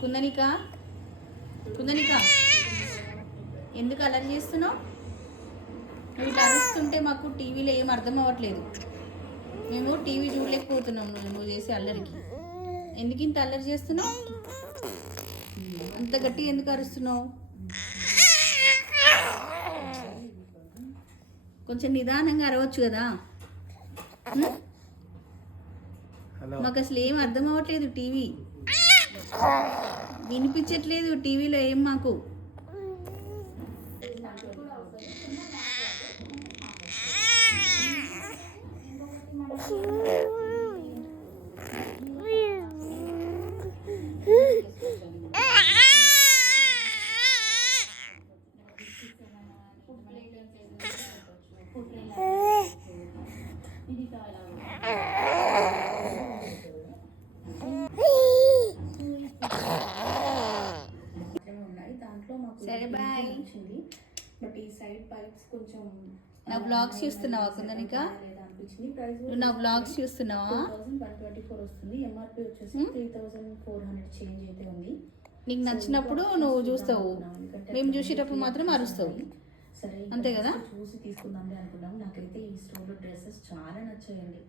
కుందనిక కుందనిక ఎందుకు అల్లరి చేస్తున్నావు? నువ్వు ఇట్లా అరుస్తుంటే మాకు టీవీలో ఏం అర్థం అవ్వట్లేదు. మేము టీవీ చూడలేకపోతున్నాం నువ్వు చేసే అల్లరికి. ఎందుకు ఇంత అల్లరి చేస్తున్నావు? అంత గట్టిగా ఎందుకు అరుస్తున్నావు? కొంచెం నిదానంగా అరవచ్చు కదా. మాకు అసలు ఏం అర్థం అవ్వట్లేదు. టీవీ వినిపించట్లేదు. టీవీలో ఏం మాకు సరే బాయ్. బట్ ఈ సైడ్ పైప్స్ కొంచెం నా బ్లాగ్స్ చూస్తున్నావా కుందనిక? నువ్వు నా బ్లాగ్స్ చూస్తున్నావా? 2124 వస్తుంది. ఎంఆర్పి వచ్చేసి 3400 చేంజ్ అయితే ఉంది. నీకు నచ్చినప్పుడు నువ్వు చూస్తావు, మేము చూసేటప్పుడు మాత్రం అరుస్తావు. సరే అంతే కదా? చూసి తీసుకుందాం అనుకున్నాం. నాకైతే ఈ స్టోర్లో డ్రెస్సెస్ చాలా నచ్చాయండి.